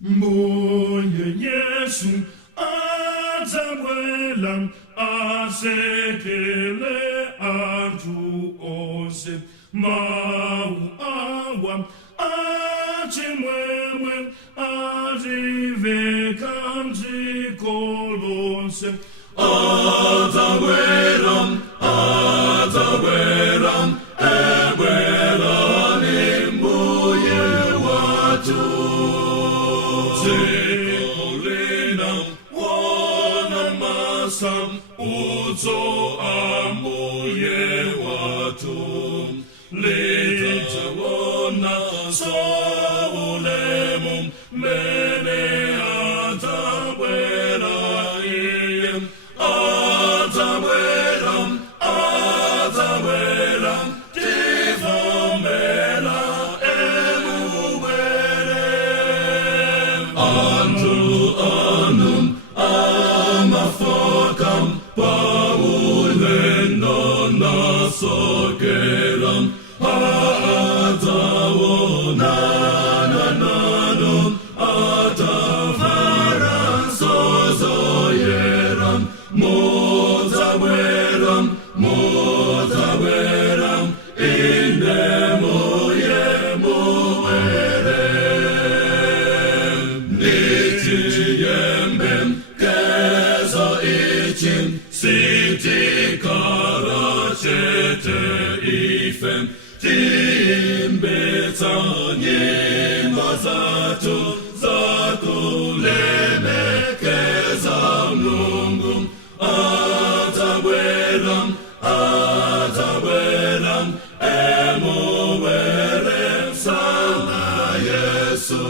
Mbuye Yesu azabwela asekele antu ose mau awa achimwemwe aziveka nzikolose azabwela ebwela ni mbuye watu Zekolena wana masam uzo amuye watu Leta wana saulemu mene atabwela iye atabwela tivomela Anum amafokam pauleno nasokeram atawona nananum atavaran sozoyeram mozaweram indemoye Yembem keza için siti karachete ifem timbetanye mazatu zatuleme keza mlungum atabwelam emuwerem sana Yesu